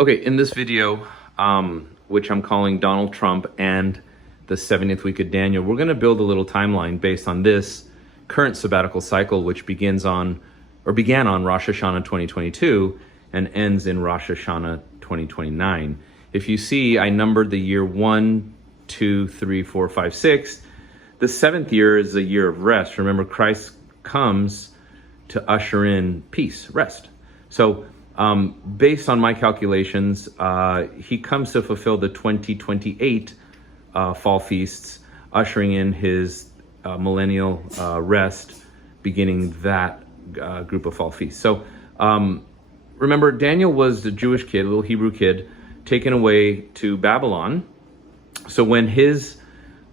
Okay, in this video, which I'm calling Donald Trump and the 70th week of Daniel, we're going to build a little timeline based on this current sabbatical cycle, which began on Rosh Hashanah 2022 and ends in Rosh Hashanah 2029. If you see, I numbered the year 1, 2, 3, 4, 5, 6. The seventh year is a year of rest. Remember, Christ comes to usher in peace, rest. So based on my calculations, he comes to fulfill the 2028 fall feasts, ushering in his millennial rest, beginning that group of fall feasts. So remember, Daniel was a Jewish kid, a little Hebrew kid, taken away to Babylon. So when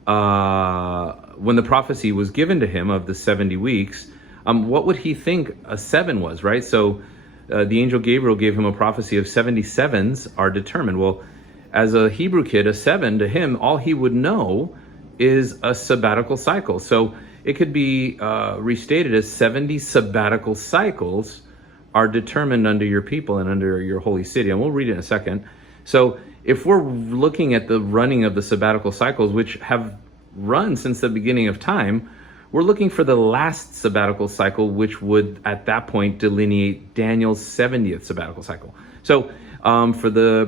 the prophecy was given to him of the 70 weeks, what would he think a 7 was, right? So the angel Gabriel gave him a prophecy of 77s are determined. Well, as a Hebrew kid, a 7 to him, all he would know is a sabbatical cycle. So it could be restated as 70 sabbatical cycles are determined under your people and under your holy city. And we'll read it in a second. So if we're looking at the running of the sabbatical cycles, which have run since the beginning of time, we're looking for the last sabbatical cycle, which would at that point delineate Daniel's 70th sabbatical cycle. So for the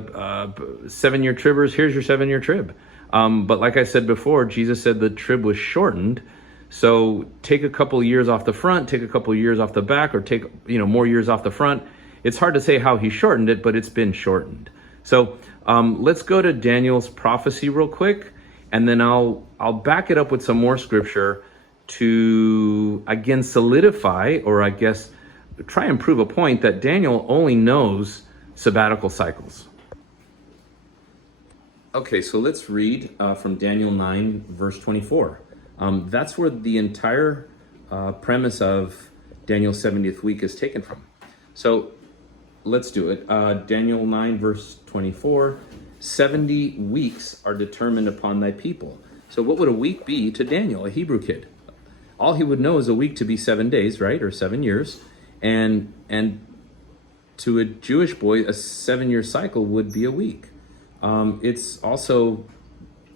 7-year tribbers, here's your 7-year trib. But like I said before, Jesus said the trib was shortened. So take a couple years off the front, take a couple years off the back, or take more years off the front. It's hard to say how he shortened it, but it's been shortened. So let's go to Daniel's prophecy real quick, and then I'll back it up with some more scripture to, again, solidify, or I guess try and prove a point that Daniel only knows sabbatical cycles. Okay, so let's read from Daniel 9, verse 24. That's where the entire premise of Daniel's 70th week is taken from. So let's do it. Daniel 9, verse 24. 70 weeks are determined upon thy people. So what would a week be to Daniel, a Hebrew kid? All he would know is a week to be 7 days, right? Or 7 years. And to a Jewish boy, a 7-year cycle would be a week. It's also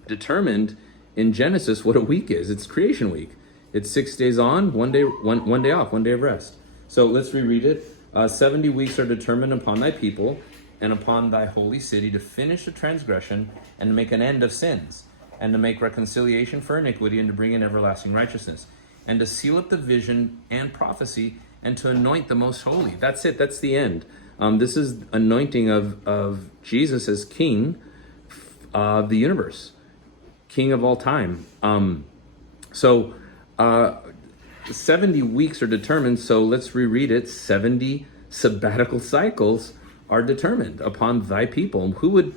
determined in Genesis what a week is. It's creation week. It's 6 days on, one day off, 1 day of rest. So let's reread it. 70 weeks are determined upon thy people and upon thy holy city to finish the transgression and to make an end of sins, and to make reconciliation for iniquity, and to bring in everlasting righteousness, and to seal up the vision and prophecy, and to anoint the most holy. That's it. That's the end. This is anointing of Jesus as King of the universe, King of all time. 70 weeks are determined. So let's reread it. 70 sabbatical cycles are determined upon thy people. Who would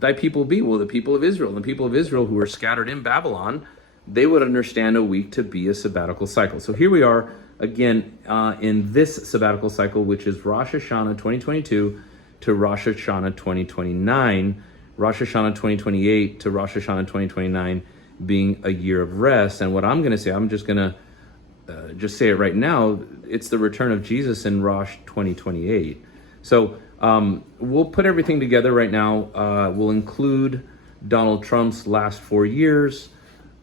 thy people be? Well, the people of Israel. The people of Israel who are scattered in Babylon, they would understand a week to be a sabbatical cycle. So here we are again in this sabbatical cycle, which is Rosh Hashanah 2022 to Rosh Hashanah 2029, Rosh Hashanah 2028 to Rosh Hashanah 2029 being a year of rest. And what I'm going to say, I'm just going to just say it right now, it's the return of Jesus in Rosh 2028. So we'll put everything together right now. We'll include Donald Trump's last 4 years.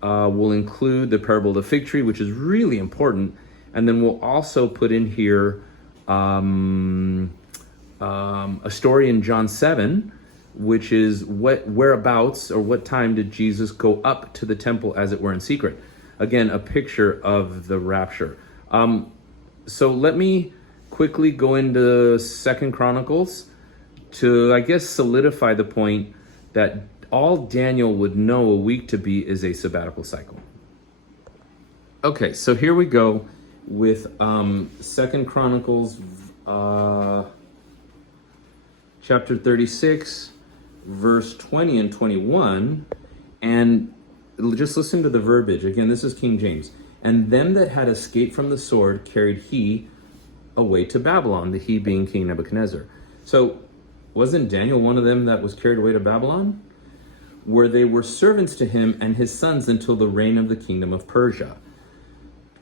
We'll include the parable of the fig tree, which is really important. And then we'll also put in here a story in John 7, which is whereabouts or what time did Jesus go up to the temple, as it were, in secret. Again, a picture of the rapture. So let me quickly go into 2 Chronicles to, I guess, solidify the point that all Daniel would know a week to be is a sabbatical cycle. Okay, so here we go with 2 Chronicles chapter 36, verse 20 and 21. And just listen to the verbiage. Again, this is King James. And them that had escaped from the sword carried he away to Babylon, the he being King Nebuchadnezzar. So wasn't Daniel one of them that was carried away to Babylon? Where they were servants to him and his sons until the reign of the kingdom of Persia.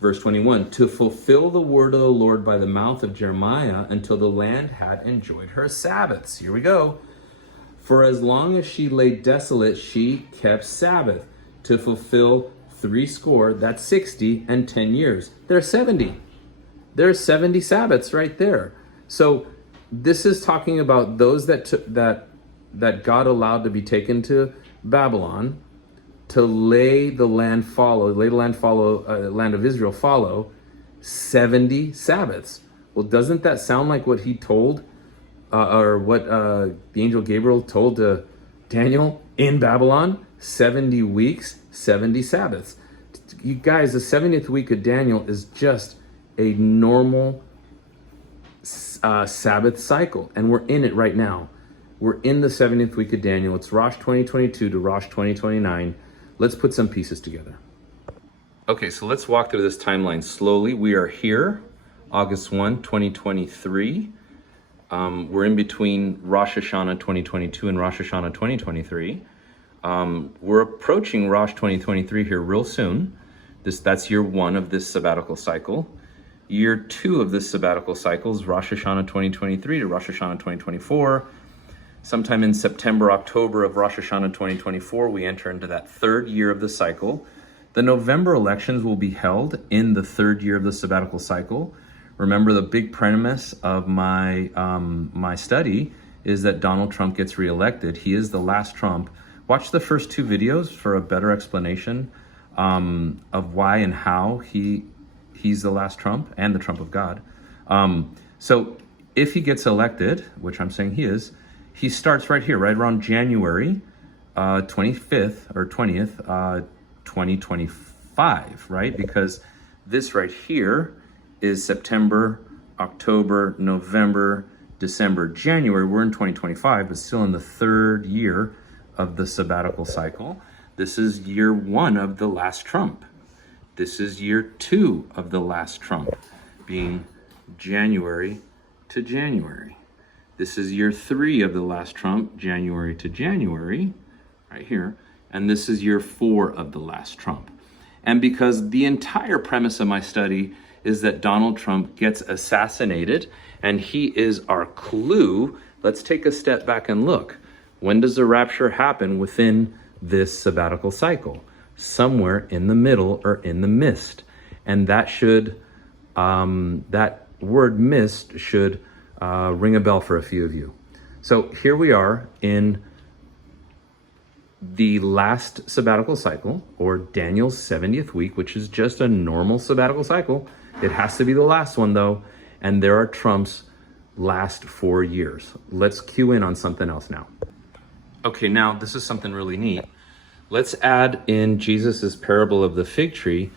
Verse 21, to fulfill the word of the Lord by the mouth of Jeremiah until the land had enjoyed her Sabbaths. Here we go. For as long as she lay desolate, she kept Sabbath to fulfill 60, that's 60, and 10 years. There's 70. There's 70 Sabbaths right there. So this is talking about those that God allowed to be taken to Babylon to lay the land land of Israel follow 70 Sabbaths. Well, doesn't that sound like what he told, or what the angel Gabriel told to Daniel in Babylon? 70 weeks, 70 Sabbaths. You guys, the 70th week of Daniel is just a normal Sabbath cycle, and we're in it right now. We're in the 70th week of Daniel. It's Rosh 2022 to Rosh 2029. Let's put some pieces together. Okay, so let's walk through this timeline slowly. We are here, August 1, 2023. We're in between Rosh Hashanah 2022 and Rosh Hashanah 2023. We're approaching Rosh 2023 here real soon. That's year 1 of this sabbatical cycle. Year 2 of this sabbatical cycle is Rosh Hashanah 2023 to Rosh Hashanah 2024. Sometime in September, October of Rosh Hashanah 2024, we enter into that 3rd year of the cycle. The November elections will be held in the 3rd year of the sabbatical cycle. Remember, the big premise of my study is that Donald Trump gets reelected. He is the last Trump. Watch the first 2 videos for a better explanation of why and how he's the last Trump and the Trump of God. So if he gets elected, which I'm saying he is, he starts right here, right around January 25th or 20th, 2025, right? Because this right here is September, October, November, December, January. We're in 2025, but still in the 3rd year of the sabbatical cycle. This is year 1 of the last Trump. This is year 2 of the last Trump, being January to January. This is year 3 of the last Trump, January to January, right here. And this is year 4 of the last Trump. And because the entire premise of my study is that Donald Trump gets assassinated and he is our clue, let's take a step back and look. When does the rapture happen within this sabbatical cycle? Somewhere in the middle or in the midst. And that should, that word midst should ring a bell for a few of you. So here we are in the last sabbatical cycle, or Daniel's 70th week, which is just a normal sabbatical cycle. It has to be the last one though, and there are Trump's last 4 years. Let's cue in on something else now. Okay, now this is something really neat. Let's add in Jesus's parable of the fig tree,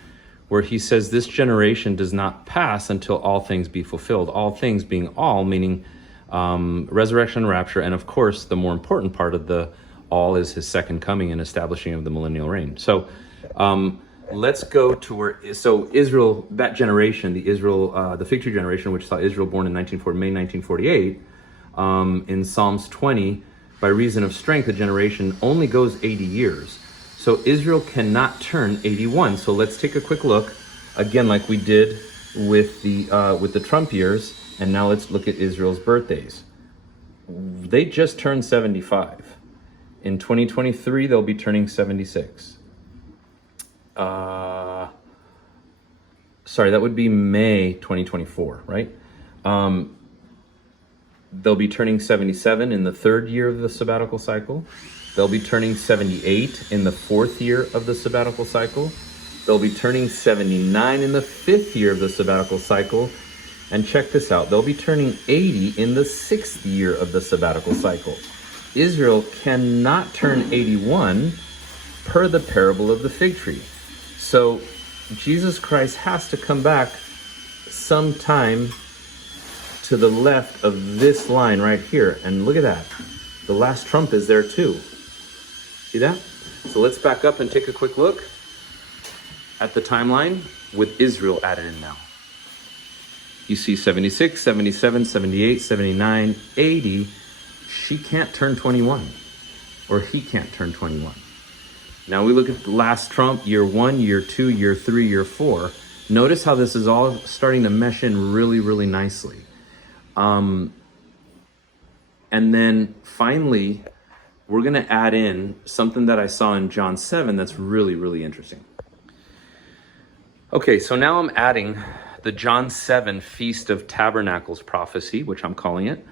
where he says this generation does not pass until all things be fulfilled. All things being all, meaning resurrection, rapture, and of course, the more important part of the all is his second coming and establishing of the millennial reign. So let's go to where, so Israel, that generation, the fig tree generation, which saw Israel born in May 1948, in Psalms 20, by reason of strength, a generation only goes 80 years. So Israel cannot turn 81. So let's take a quick look, again, like we did with the Trump years, and now let's look at Israel's birthdays. They just turned 75. In 2023, they'll be turning 76. Sorry, that would be May 2024, right? They'll be turning 77 in the 3rd year of the sabbatical cycle. They'll be turning 78 in the 4th year of the sabbatical cycle. They'll be turning 79 in the 5th year of the sabbatical cycle. And check this out, they'll be turning 80 in the 6th year of the sabbatical cycle. Israel cannot turn 81 per the parable of the fig tree. So Jesus Christ has to come back sometime to the left of this line right here. And look at that. The last Trump is there too. See that? So let's back up and take a quick look at the timeline with Israel added in now. You see 76, 77, 78, 79, 80. She can't turn 21, or he can't turn 21. Now we look at the last Trump, year 1, year 2, year 3, year 4. Notice how this is all starting to mesh in really, really nicely. And then finally, we're going to add in something that I saw in John 7 that's really, really interesting. Okay, so now I'm adding the John 7 Feast of Tabernacles prophecy, which I'm calling it,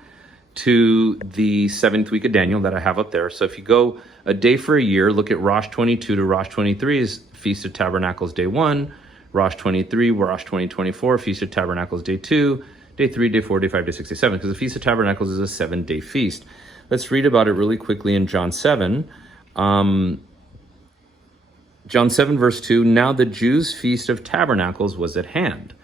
to the 7th week of Daniel that I have up there. So if you go a day for a year, look at Rosh 22 to Rosh 23 is Feast of Tabernacles day 1, Rosh 23, Rosh 2024, Feast of Tabernacles day 2, day 3, day 4, day 5, day 6, day 7, because the Feast of Tabernacles is a 7-day feast. Let's read about it really quickly in John 7. John 7 verse 2, now the Jews' Feast of Tabernacles was at hand.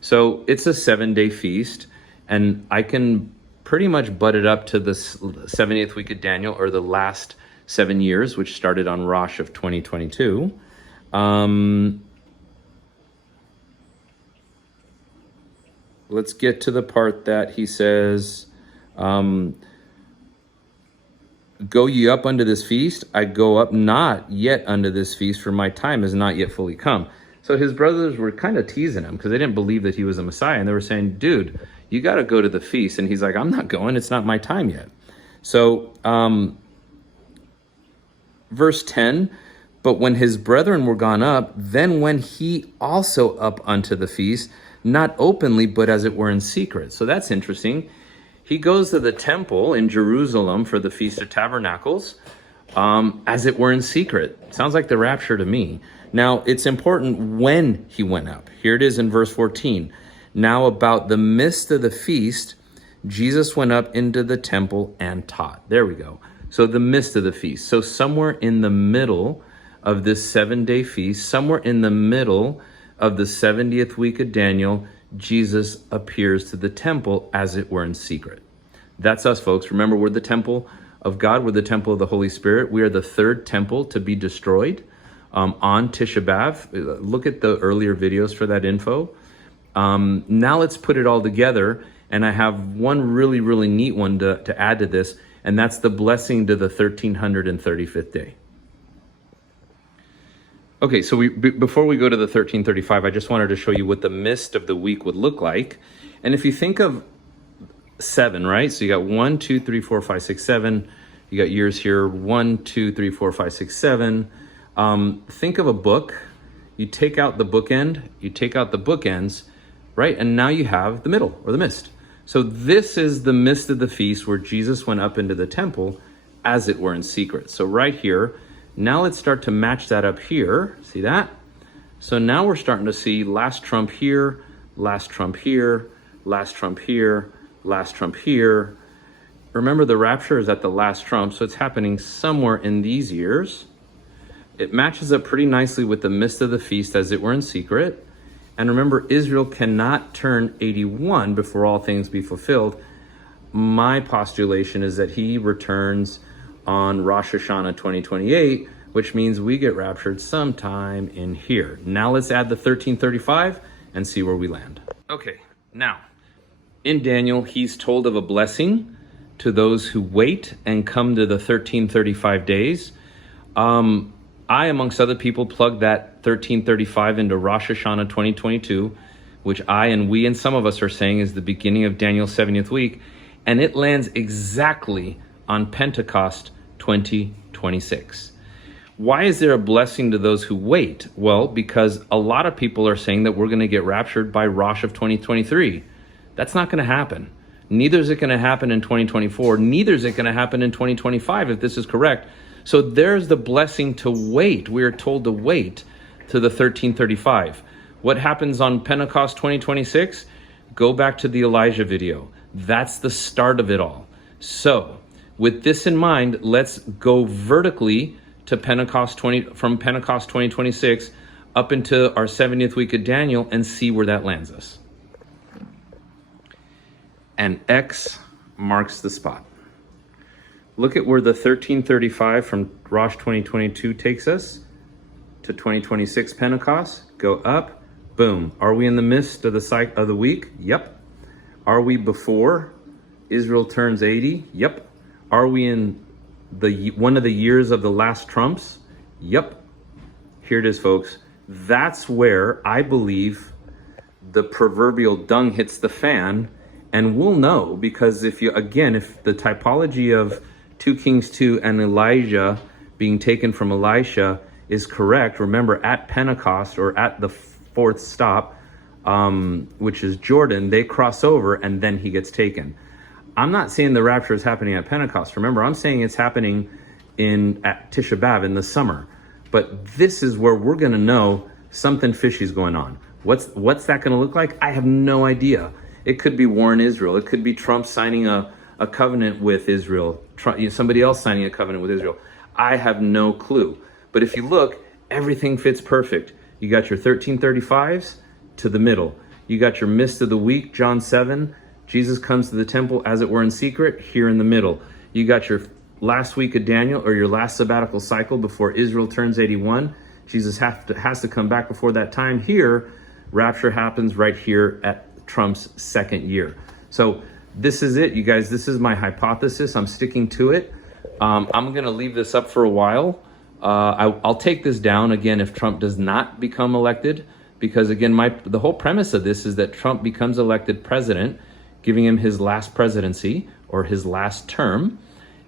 So it's a 7-day feast, and I can pretty much butt it up to the 70th week of Daniel, or the last 7 years, which started on Rosh of 2022. Let's get to the part that he says, go ye up unto this feast. I go up not yet unto this feast, for my time is not yet fully come. So his brothers were kind of teasing him because they didn't believe that he was a Messiah. And they were saying, dude, you got to go to the feast. And he's like, I'm not going. It's not my time yet. So verse 10, but when his brethren were gone up, then went he also up unto the feast, not openly, but as it were in secret. So that's interesting. He goes to the temple in Jerusalem for the Feast of Tabernacles, as it were in secret. Sounds like the rapture to me. Now, it's important when he went up. Here it is in verse 14. Now about the midst of the feast, Jesus went up into the temple and taught. There we go. So the midst of the feast. So somewhere in the middle of this 7-day feast, somewhere in the middle of the 70th week of Daniel, Jesus appears to the temple as it were in secret. That's us, folks. Remember, we're the temple of God. We're the temple of the Holy Spirit. We are the third temple to be destroyed on Tisha B'Av. Look at the earlier videos for that info. Now let's put it all together. And I have one really, really neat one to add to this, and that's the blessing to the 1335th day. Okay, so before we go to the 1335, I just wanted to show you what the mist of the week would look like. And if you think of 7, right? So you got 1, 2, 3, 4, 5, 6, 7. You got years here, 1, 2, 3, 4, 5, 6, 7. Think of a book. You take out the bookend, you take out the bookends, right? And now you have the middle, or the mist. So this is the mist of the feast where Jesus went up into the temple as it were in secret. So right here, now let's start to match that up here. See that? So now we're starting to see last trump here, last trump here, last trump here, last trump here. Remember, the rapture is at the last trump, so it's happening somewhere in these years. It matches up pretty nicely with the mist of the feast as it were in secret. And remember, Israel cannot turn 81 before all things be fulfilled. My postulation is that he returns on Rosh Hashanah 2028, which means we get raptured sometime in here. Now let's add the 1335 and see where we land. Okay, now, in Daniel, he's told of a blessing to those who wait and come to the 1335 days. I, amongst other people, plugged that 1335 into Rosh Hashanah 2022, which I and we and some of us are saying is the beginning of Daniel's 70th week, and it lands exactly on Pentecost 2026. Why is there a blessing to those who wait? Well, because a lot of people are saying that we're going to get raptured by Rosh of 2023. That's not going to happen. Neither is it going to happen in 2024. Neither is it going to happen in 2025 if this is correct. So there's the blessing to wait. We are told to wait to the 1335. What happens on Pentecost 2026? Go back to the Elijah video. That's the start of it all. So with this in mind, let's go vertically to from Pentecost 2026 up into our 70th week of Daniel and see where that lands us. And X marks the spot. Look at where the 1335 from Rosh 2022 takes us to 2026 Pentecost. Go up, boom. Are we in the midst of the week? Yep. Are we before Israel turns 80? Yep. Are we in one of the years of the last trumps? Yep. Here it is, folks. That's where I believe the proverbial dung hits the fan, and we'll know because if the typology of 2 Kings 2 and Elijah being taken from Elisha is correct. Remember, at Pentecost, or at the fourth stop, which is Jordan, they cross over and then he gets taken. I'm not saying the rapture is happening at Pentecost. Remember, I'm saying it's happening at Tisha B'Av in the summer. But this is where we're going to know something fishy is going on. What's that going to look like? I have no idea. It could be war in Israel. It could be Trump signing a covenant with Israel. Somebody else signing a covenant with Israel. I have no clue. But if you look, everything fits perfect. You got your 1335s to the middle. You got your mist of the week, John 7. Jesus comes to the temple, as it were in secret, here in the middle. You got your last week of Daniel, or your last sabbatical cycle before Israel turns 81. Jesus has to come back before that time. Here, rapture happens right here at Trump's second year. So this is it, you guys. This is my hypothesis. I'm sticking to it. I'm going to leave this up for a while. I'll take this down again if Trump does not become elected, because again, the whole premise of this is that Trump becomes elected president, giving him his last presidency or his last term,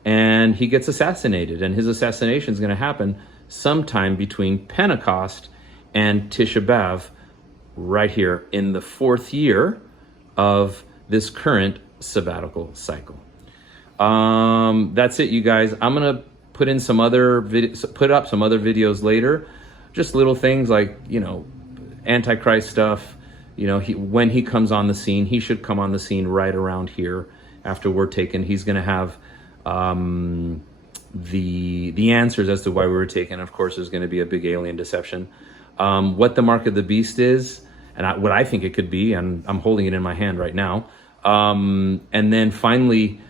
and he gets assassinated. And his assassination is going to happen sometime between Pentecost and Tisha B'Av, right here in the fourth year of this current sabbatical cycle. That's it, you guys. I'm gonna put up some other videos later, just little things like, Antichrist stuff. When he comes on the scene, he should come on the scene right around here after we're taken. He's gonna have the answers as to why we were taken. Of course, there's gonna be a big alien deception. What the mark of the beast is, and what I think it could be, and I'm holding it in my hand right now. And then finally,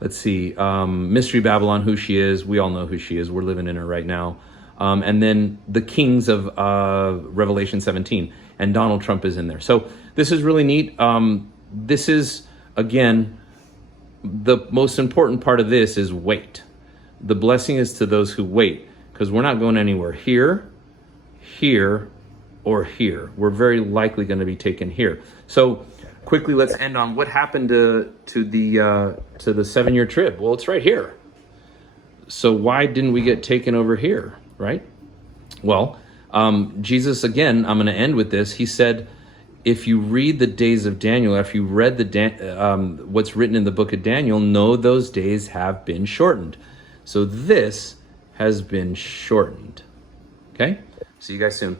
let's see, Mystery Babylon, who she is. We all know who she is. We're living in her right now. And then the kings of Revelation 17, and Donald Trump is in there. So this is really neat. This is, again, the most important part of this is wait. The blessing is to those who wait, because we're not going anywhere here, or here. We're very likely going to be taken here. So quickly, let's end on what happened to the 7-year trib. Well, it's right here. So why didn't we get taken over here, right? Well, Jesus, again, I'm going to end with this. He said, if you read the days of Daniel, if you read what's written in the book of Daniel, know those days have been shortened. So this has been shortened. Okay? See you guys soon.